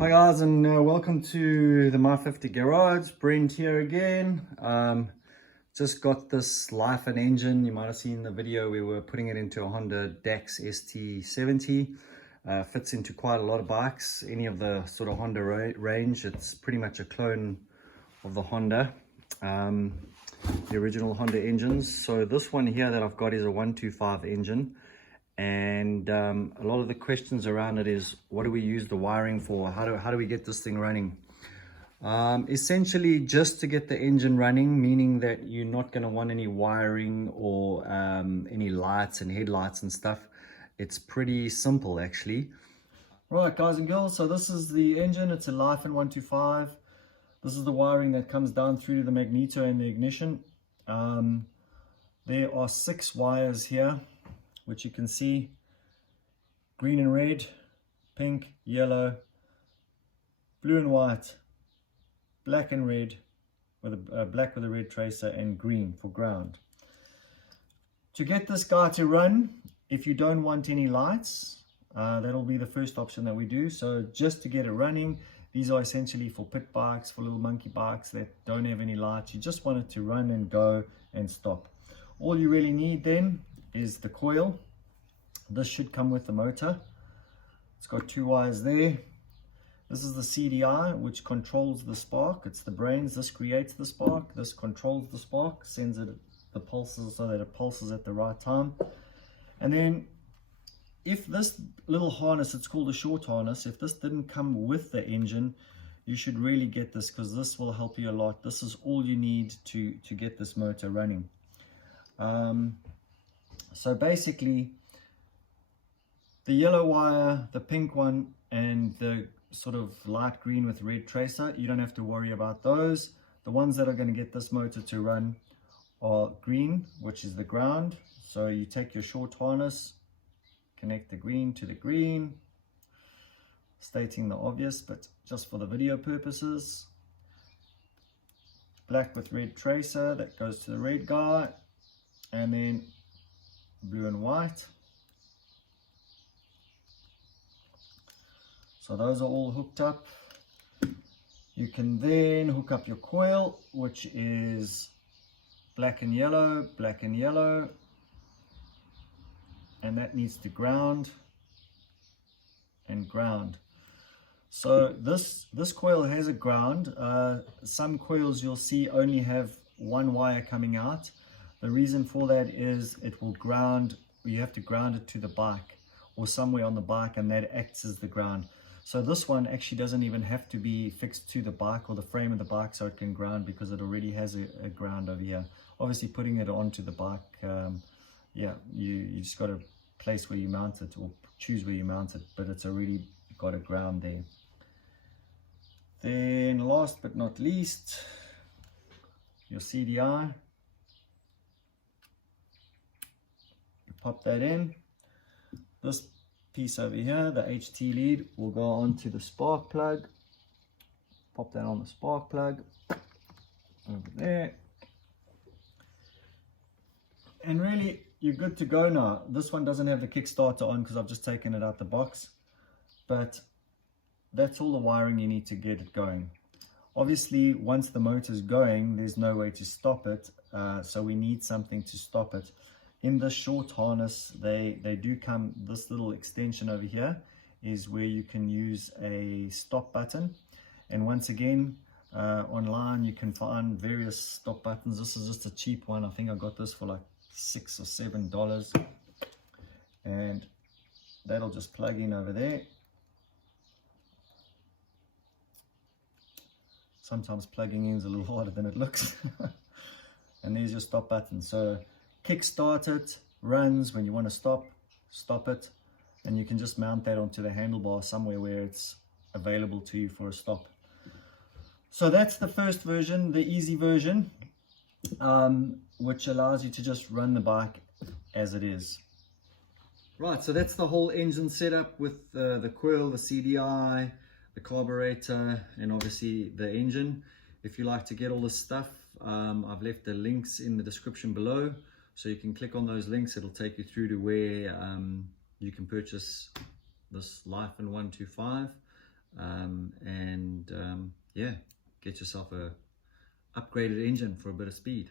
Hi guys, and welcome to the My 50 Garage. Brent here again. Just got this Lifan engine. You might have seen the video. We were putting it into a Honda Dax ST70. Fits into quite a lot of bikes, any of the sort of Honda range. It's pretty much a clone of the Honda, the original Honda engines. So this one here that I've got is a 125 engine. And a lot of the questions around it is, what do we use the wiring for? How do we get this thing running? Essentially just to get the engine running, meaning that you're not going to want any wiring or any lights and headlights and stuff. It's pretty simple actually. Right guys and girls, so this is the engine. It's a Lifan 125. This is the wiring that comes down through to the magneto and the ignition. There are 6 wires here, which you can see: green and red, pink, yellow, blue and white, black and red, with a black with a red tracer, and green for ground. To get this guy to run, if you don't want any lights, that'll be the first option that we do. So just to get it running, these are essentially for pit bikes, for little monkey bikes that don't have any lights. You just want it to run and go and stop. All you really need then is the coil. This should come with the motor. It's got 2 wires there. This is the CDI, which controls the spark. It's the brains. This creates the spark. This controls the spark, sends it the pulses so that it pulses at the right time. And then if this little harness, it's called a short harness, if this didn't come with the engine, you should really get this, because this will help you a lot. This is all you need to get this motor running. So basically, the yellow wire, the pink one, and the sort of light green with red tracer, you don't have to worry about those. The ones that are going to get this motor to run are green, which is the ground. So you take your short harness, connect the green to the green, stating the obvious, but just for the video purposes. Black with red tracer, that goes to the red guy, and then blue and white. So those are all hooked up. You can then hook up your coil, which is black and yellow, and that needs to ground and ground. So this coil has a ground. Some coils you'll see only have 1 wire coming out. The reason for that is it will ground, you have to ground it to the bike or somewhere on the bike, and that acts as the ground. So this one actually doesn't even have to be fixed to the bike or the frame of the bike so it can ground, because it already has a ground over here. Obviously putting it onto the bike, yeah, you just got to place where you mount it, or choose where you mount it, but it's already got a ground there. Then last but not least, your CDI. Pop that in. This piece over here, the HT lead, will go onto the spark plug. Pop that on the spark plug over there. And really, you're good to go now. This one doesn't have the Kickstarter on because I've just taken it out the box. But that's all the wiring you need to get it going. Obviously, once the motor's going, there's no way to stop it. So we need something to stop it. In this short harness, they do come, this little extension over here is where you can use a stop button. And once again, online you can find various stop buttons. This is just a cheap one. I think I got this for like $6 or $7. And that'll just plug in over there. Sometimes plugging in is a little harder than it looks. And there's your stop button. So kickstart it, runs. When you want to stop it, and you can just mount that onto the handlebar somewhere where it's available to you for a stop. So that's the first version, the easy version, which allows you to just run the bike as it is. Right, so that's the whole engine setup with the coil, the CDI, the carburetor, and obviously the engine. If you like to get all this stuff, I've left the links in the description below. So you can click on those links. It'll take you through to where you can purchase this Lifan 125. and yeah, get yourself a upgraded engine for a bit of speed.